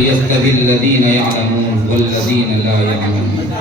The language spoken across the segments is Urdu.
يستوي الذين يعلمون والذين لا يعلمون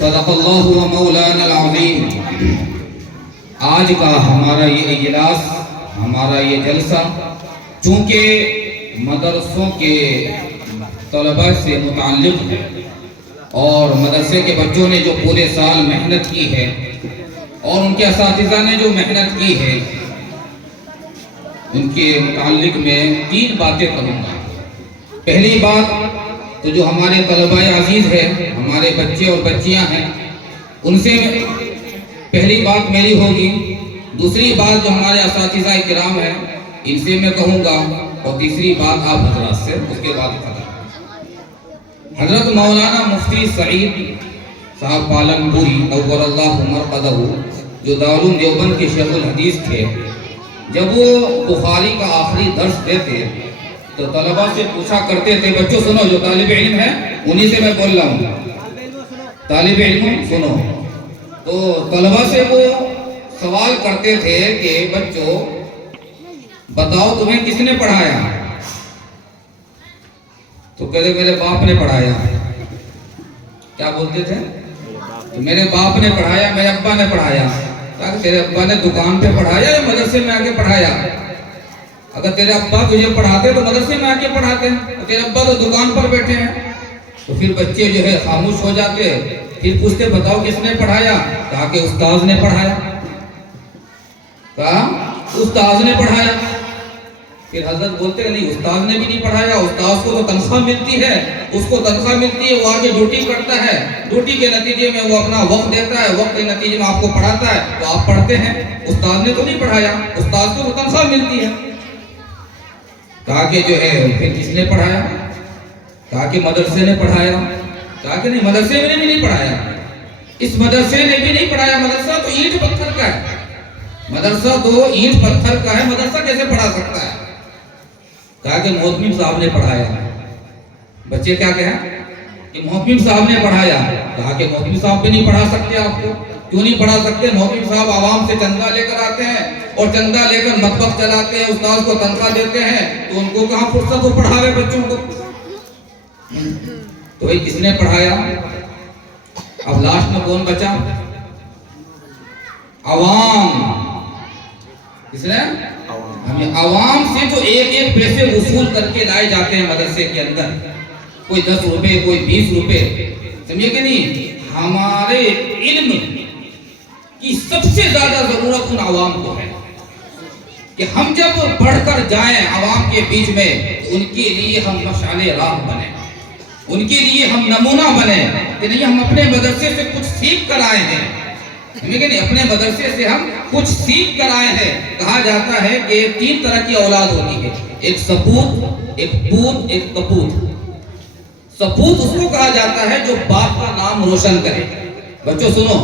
صدق اللہ و مولانا العظیم۔ آج کا ہمارا یہ اجلاس، ہمارا یہ جلسہ چونکہ مدرسوں کے طلباء سے متعلق ہے اور مدرسے کے بچوں نے جو پورے سال محنت کی ہے اور ان کے اساتذہ نے جو محنت کی ہے، ان کے متعلق میں 3 باتیں کروں گا۔ پہلی بات تو جو ہمارے طلباء عزیز ہیں، ہمارے بچے اور بچیاں ہیں، ان سے پہلی بات میری ہوگی۔ دوسری بات جو ہمارے اساتذہ کرام ہیں، ان سے میں کہوں گا، اور تیسری بات آپ حضرات سے، اس کے بعد حضرت مولانا مفتی سعید صاحب پالنپوری نور اللہ مرقدہ، جو دارالعلوم دیوبند کے شیخ الحدیث تھے، جب وہ بخاری کا آخری درس دیتے تو طلباء سے پوچھا کرتے تھے، بچوں سنو، جو طالب علم ہے انہی سے میں بول رہا ہوں، طالب علم سنو، تو طلباء سے وہ سوال کرتے تھے کہ بچوں بتاؤ تمہیں کس نے پڑھایا؟ تو کہتے میرے باپ نے پڑھایا۔ کیا بولتے تھے؟ میرے باپ نے پڑھایا، میرے ابا نے پڑھایا۔ تیرے ابا نے دکان پہ پڑھایا یا مدرسے میں آ کے پڑھایا؟ اگر تیرے ابا تجھے پڑھاتے تو مدرسے میں آ کے پڑھاتے، تیرے ابا تو دکان پر بیٹھے ہیں۔ تو پھر بچے جو ہے خاموش ہو جاتے، پھر پوچھتے بتاؤ کس نے پڑھایا؟ کہا کہ استاذ نے پڑھایا۔ کہا استاذ نے پڑھایا۔ پھر حضرت بولتے نہیں، استاذ نے بھی نہیں پڑھایا، استاذ کو تو تنخواہ ملتی ہے، اس کو تنخواہ ملتی ہے، وہ آگے ڈیوٹی کرتا ہے، ڈیوٹی کے نتیجے میں وہ اپنا وقت دیتا ہے، وقت کے نتیجے میں آپ کو پڑھاتا ہے تو آپ پڑھتے ہیں۔ استاذ نے تو نہیں پڑھایا، استاذ کو تو تنخواہ ملتی ہے۔ کہا کہ جو ہے پھر کس نے پڑھایا؟ کہا کہ مدرسے نے پڑھایا۔ کہا کہ نہیں، مدرسے میں بھی نہیں پڑھایا، اس مدرسے نے بھی نہیں پڑھایا، مدرسہ تو اینٹ پتھر کا ہے، مدرسہ تو اینٹ پتھر کا ہے، مدرسہ کیسے پڑھا سکتا ہے؟ کہا کہ محتمم صاحب نے پڑھایا۔ بچے کیا کہیں کہ محتمم صاحب نے پڑھایا۔ کہا کہ محتمم صاحب بھی نہیں پڑھا سکتے، آپ کو کیوں نہیں پڑھا سکتے؟ محتمم صاحب عوام سے چندہ لے کر آتے ہیں اور چندہ لے کر مطبخ چلاتے ہیں، استاذ کو تنخواہ دیتے ہیں، تو ان کو کہاں فرصت ہو پڑھاوے بچوں کو؟ تو یہ کس نے پڑھایا؟ اب لاسٹ میں کون بچا؟ عوام۔ کس نے؟ ہمیں عوام سے جو ایک پیسے وصول کر کے لائے جاتے ہیں مدرسے کے اندر، کوئی 10 روپے، کوئی 20 روپے، سمجھے کہ نہیں؟ ہمارے علم کی سب سے زیادہ ضرورت ان عوام کو ہے کہ ہم جب بڑھ کر جائیں عوام کے بیچ میں، ان کے لیے ہم مشعل راہ بنیں، ان کے لیے ہم نمونہ بنیں کہ نہیں ہم اپنے مدرسے سے کچھ سیکھ کر آئے ہیں، لیکن اپنے مدرسے سے ہم کچھ سیکھ کر آئے ہیں۔ کہا جاتا ہے کہ 3 طرح کی اولاد ہوتی ہے، ایک سپوت، ایک پوت، ایک کپوت۔ سپوت اس کو کہا جاتا ہے جو باپ کا نام روشن کرے۔ بچوں سنو،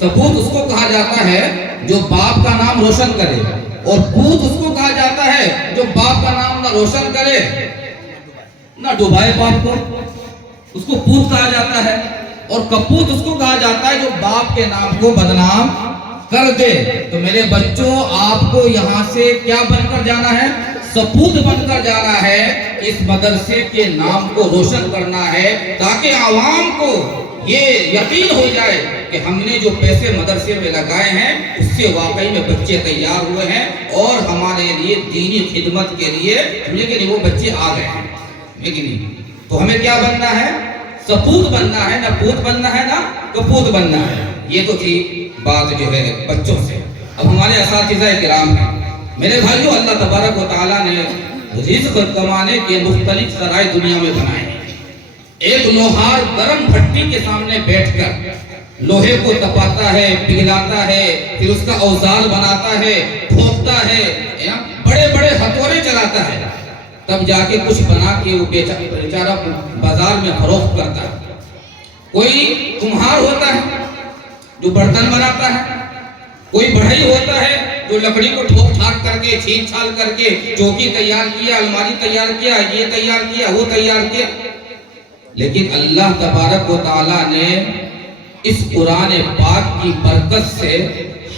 سپوت اس کو کہا جاتا ہے جو باپ کا نام روشن کرے، اور پوت اس کو کہا جاتا ہے جو باپ کا نام نہ روشن کرے نہ ڈوبائے باپ کو، اس کو پوت کہا جاتا ہے۔ اور کپوت اس کو کہا جاتا ہے جو باپ کے نام کو بدنام کر دے۔ تو میرے بچوں، آپ کو یہاں سے کیا بن کر جانا ہے؟ سپوت بن کر جانا ہے، اس مدرسے کے نام کو روشن کرنا ہے، تاکہ عوام کو یہ یقین ہو جائے کہ ہم نے جو پیسے مدرسے میں لگائے ہیں اس سے واقعی میں بچے تیار ہوئے ہیں اور ہمارے لیے دینی خدمت کے لیے لیکن وہ بچے آ گئے ہیں۔ لیکن تو ہمیں کیا بننا ہے؟ سپوت بننا ہے، نہ پوت بننا ہے نہ کپوت بننا ہے۔ یہ تو تھی بات جو ہے بچوں سے۔ اب ہمارے اساتذہ کرام ہیں، میرے بھائیوں، اللہ تبارک و تعالیٰ نے رزق کمانے کے مختلف ذرائع دنیا میں بنائے ہیں۔ ایک لوہار گرم بھٹی کے سامنے بیٹھ کر لوہے کو تپاتا ہے، پگھلاتا ہے، پھر اس کا اوزار بناتا ہے، ٹھوکتا ہے، بڑے بڑے ہتھوڑے چلاتا ہے، تب جا کے کچھ بنا کے وہ بیچارہ بازار میں فروخت کرتا ہے۔ کوئی کمہار ہوتا ہے جو برتن بناتا ہے، کوئی بڑھئی ہوتا ہے جو لکڑی کو ٹھوک ٹھاک کر کے، چھین چھال کر کے چوکی تیار کیا، الماری تیار کیا، یہ تیار کیا، وہ تیار کیا۔ لیکن اللہ تبارک و تعالیٰ نے اس قرآن پاک کی برکت سے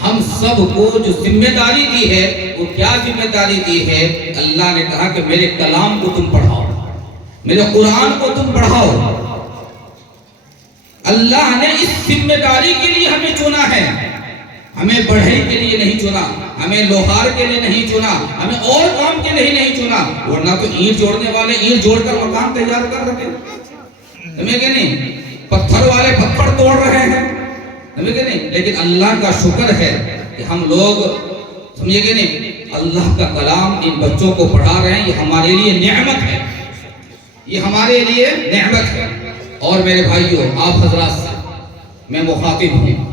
ہم سب کو جو ذمہ داری دی ہے، وہ کیا ذمہ داری دی ہے؟ اللہ نے کہا کہ میرے کلام کو تم پڑھاؤ، میرے قرآن کو تم پڑھاؤ۔ اللہ نے اس ذمہ داری کے لیے ہمیں چنا ہے، ہمیں بڑھئی کے لیے نہیں چنا، ہمیں لوہار کے لیے نہیں چنا، ہمیں اور کام کے لیے نہیں چنا، ورنہ تو اینٹ جوڑنے والے اینٹ جوڑ کر مکان تیار کر رہے ہیں، سمجھے کہ نہیں؟ پتھر والے پتھر توڑ رہے ہیں، سمجھے کہ نہیں؟ لیکن اللہ کا شکر ہے کہ ہم لوگ، سمجھے کہ نہیں، اللہ کا کلام ان بچوں کو پڑھا رہے ہیں، یہ ہمارے لیے نعمت ہے، یہ ہمارے لیے نعمت ہے۔ اور میرے بھائیوں، آپ حضرات سے میں مخاطب ہوں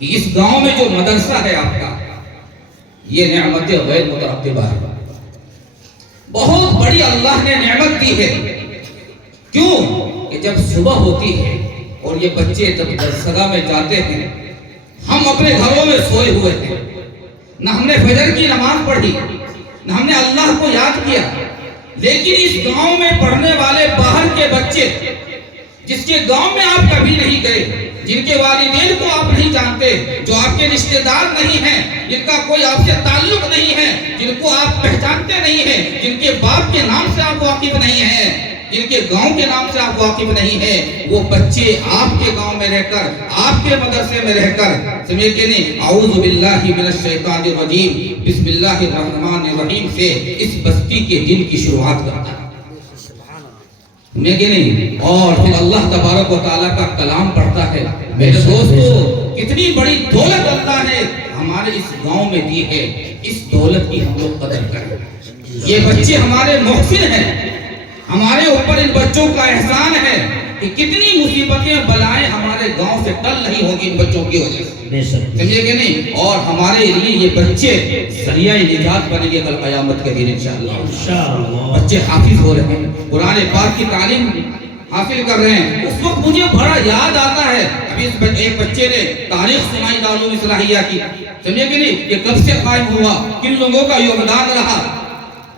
کہ اس گاؤں میں جو مدرسہ ہے آپ کا، یہ نعمت غیر مترتبہ ہے، بہت بڑی اللہ نے نعمت دی ہے۔ کیوں کہ جب صبح ہوتی ہے اور یہ بچے جب درسگاہ میں جاتے ہیں، ہم اپنے گھروں میں سوئے ہوئے ہیں، نہ ہم نے فجر کی نماز پڑھی، نہ ہم نے اللہ کو یاد کیا، لیکن اس گاؤں میں پڑھنے والے باہر کے بچے، جس کے گاؤں میں آپ کبھی نہیں گئے، جن کے والدین کو آپ نہیں جانتے، جو آپ کے رشتہ دار نہیں ہیں، جن کا کوئی آپ سے تعلق نہیں ہے، جن کو آپ پہچانتے نہیں ہیں، جن کے باپ کے نام سے آپ واقف نہیں ہیں، جن کے گاؤں کے نام سے آپ واقف نہیں ہیں، وہ بچے آپ کے گاؤں میں رہ کر، آپ کے مدرسے میں رہ کر، سمجھے کہ نہیں، اعوذ باللہ من الشیطان الرجیم بسم اللہ الرحمن الرحیم سے اس بستی کے دن کی شروعات کرتا ہے، کہ نہیں، اور پھر اللہ تبارک و تعالیٰ کا کلام پڑھتا ہے۔ میرے دوستو، کتنی بڑی دولت اللہ نے ہمارے اس گاؤں میں دی ہے، اس دولت کی ہم لوگ قدر کریں۔ یہ بچے ہمارے محسن ہیں، ہمارے اوپر ان بچوں کا احسان ہے کہ کتنی مصیبتیں بلائیں ہمارے گاؤں سے ٹل نہیں ہوگی ان بچوں کی وجہ سے، سمجھے کہ نہیں؟ اور ہمارے لیے یہ بچے ذریعہ نجات بنیں گے کل قیامت کے دن انشاءاللہ۔ بچے حافظ ہو رہے ہیں، قرآن پاک کی تعلیم حاصل کر رہے ہیں۔ اس وقت مجھے بڑا یاد آتا ہے، ابھی ایک بچے نے تاریخ سنائی دارالعلوم اصلاحیہ کی، سمجھے کہ نہیں، یہ کب سے قائم ہوا، کن لوگوں کا یوگدان رہا۔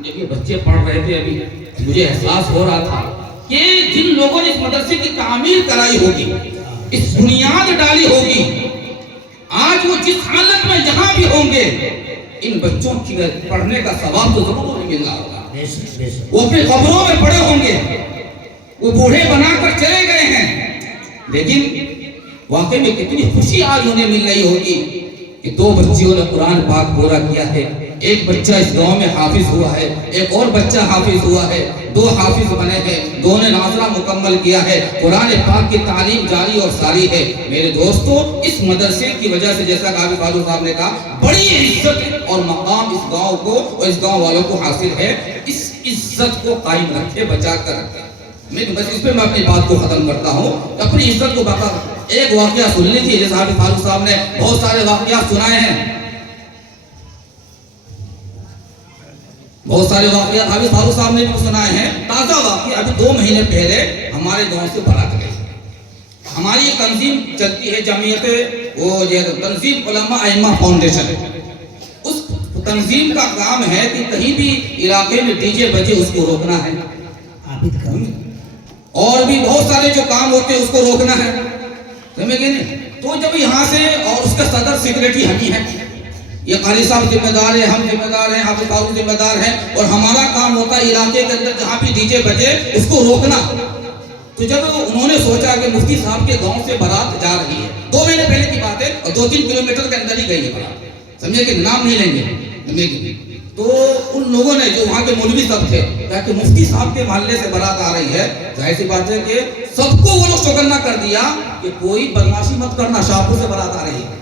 جب یہ بچے پڑھ رہے تھے ابھی، مجھے احساس ہو رہا تھا کہ جن لوگوں نے اس مدرسے کی تعمیر کرائی ہوگی، اس بنیاد ڈالی ہوگی، آج وہ جس حالت میں جہاں بھی ہوں گے، ان بچوں کی پڑھنے کا ثواب تو ضرور مل رہا ہوگا۔ وہ اپنے قبروں میں پڑے ہوں گے، وہ بوڑھے بنا کر چلے گئے ہیں، لیکن واقعی میں کتنی خوشی آج انہیں مل رہی ہوگی کہ دو بچیوں نے قرآن پاک پورا کیا ہے، ایک بچہ اس گاؤں میں حافظ ہوا ہے، ایک اور بچہ حافظ ہوا ہے، دو حافظ بنے ہیں، دو نے ناظرہ مکمل کیا ہے، قرآن پاک کی تعلیم جاری اور ساری ہے۔ میرے دوستو، اس مدرسے کی وجہ سے جیسا کہ فاروق صاحب نے کہا، بڑی عزت اور مقام اس گاؤں کو اور اس گاؤں والوں کو حاصل ہے۔ اس عزت کو قائم رکھے، بچا کر رکھے۔ بس اس پہ میں اپنی بات کو ختم کرتا ہوں، اپنی عزت کو بقا۔ ایک واقعہ سن لیجیے، جیسا حافظ فاروق صاحب نے بہت سارے واقعات سنائے ہیں، بہت سارے واقعات حافظ فاروق صاحب نے بھی سنائے ہیں۔ تازہ واقعہ، ابھی 2 مہینے پہلے ہمارے گاؤں سے بارات گئی۔ ہماری ایک تنظیم چلتی ہے، جمعیت وہ تنظیم علماء ائمہ فاؤنڈیشن، اس تنظیم کا کام ہے کہ کہیں بھی علاقے میں ڈی جے بجے اس کو روکنا ہے، اور بھی بہت سارے جو کام ہوتے ہیں اس کو روکنا ہے، سمجھے کہ نہیں؟ تو جب یہاں سے، اور اس کا صدر سیکریٹری ہم ہی ہے، یہ قاری صاحب ذمہ دار ہیں، ہم ذمہ دار ہیں، حافظ فاروق ذمہ دار ہیں، اور ہمارا کام ہوتا ہے علاقے کے اندر جہاں بھی ڈی جے بجے اس کو روکنا۔ تو جب انہوں نے سوچا کہ مفتی صاحب کے گاؤں سے بارات جا رہی ہے، 2 مہینے پہلے کی بات ہے، اور 2-3 کلومیٹر کے اندر ہی گئی ہے بارات، سمجھے کہ نام نہیں لیں گے، سمجھے کہ تو ان لوگوں نے جو وہاں کے مولوی سب تھے کہا کہ مفتی صاحب کے محلے سے بارات آ رہی ہے، ظاہر سی بات ہے کہ سب کو وہ لوگ چوکنا کر دیا کہ کوئی بدماشی مت کرنا، شاہپور سے بارات آ رہی ہے،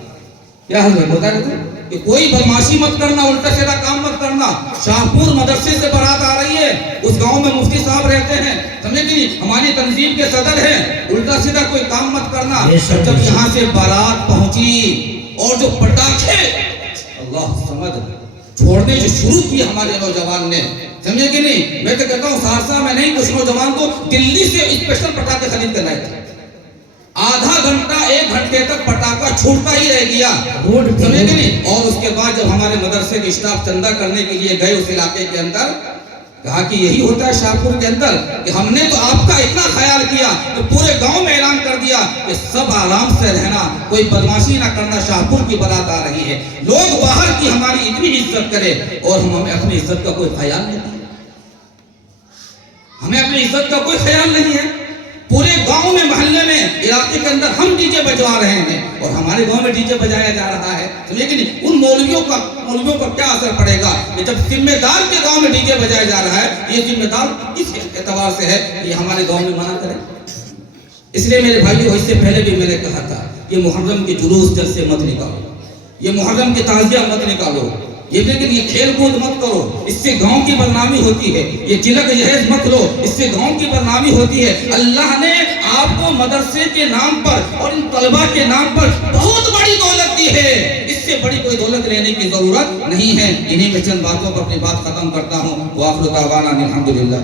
کیا حضرت بتا رہے تھے کہ کوئی بدماشی مت کرنا، الٹا سیدھا کام مت کرنا، شاہپور مدرسے سے بارات آ رہی ہے، اس گاؤں میں مفتی صاحب رہتے ہیں، سمجھے کہ ہماری تنظیم کے صدر ہیں، الٹا سیدھا کوئی کام مت کرنا۔ جب یہاں سے بارات پہنچی اور جو پٹاخے اللہ سمجھ چھوڑنے جو شروع کی ہمارے نوجوان نے، سمجھے کہ نہیں، میں تو کہتا ہوں سہرسہ میں نہیں، کچھ نوجوان کو دلی سے اسپیشل پٹاخے خرید کر لائے تھے، آدھا گھنٹہ 1 گھنٹے تک پٹاخہ چھوٹتا ہی رہ گیا، سمجھے کہ نہیں۔ اور اس کے بعد جب ہمارے مدرسے کے اسٹاف چندہ کرنے کے لیے گئے اس علاقے کے اندر، کہا کہ یہی ہوتا ہے شاہپور کے اندر کہ ہم نے تو آپ کا اتنا خیال کیا کہ پورے گاؤں میں اعلان کر دیا کہ سب آرام سے رہنا، کوئی بدماشی نہ کرنا، شاہپور کی بارات آ رہی ہے، لوگ باہر کی ہماری اتنی عزت کرے اور ہم ہمیں اپنی عزت کا کوئی خیال نہیں۔ ہمیں اپنی عزت کا کوئی خیال نہیں ہے. پورے گاؤں میں محلے میں علاقے کے اندر ہم ڈی جے بجوا رہے ہیں اور ہمارے گاؤں میں ڈی جے بجایا جا رہا ہے. سمجھے کہ نہیں؟ ان مولویوں پر کیا اثر پڑے گا کہ جب ذمہ دار کے گاؤں میں ڈی جے بجایا جا رہا ہے؟ یہ ذمہ دار اس اعتبار سے ہے کہ ہمارے گاؤں میں منع کرے. اس لیے میرے بھائیو، اس سے پہلے بھی میں نے کہا تھا یہ محرم کے جلوس جلسے مت نکالو، یہ محرم کے تعزیہ مت نکالو، یہ کھیل کود مت کرو، اس سے گاؤں کی بدنامی ہوتی ہے. یہ چلک جہیز مت لو، اس سے گاؤں کی بدنامی ہوتی ہے. اللہ نے آپ کو مدرسے کے نام پر اور ان طلباء کے نام پر بہت بڑی دولت دی ہے. اس سے بڑی کوئی دولت لینے کی ضرورت نہیں ہے. انہیں میں چند باتوں پر اپنی بات ختم کرتا ہوں. وآخر دعوانا الحمدللہ.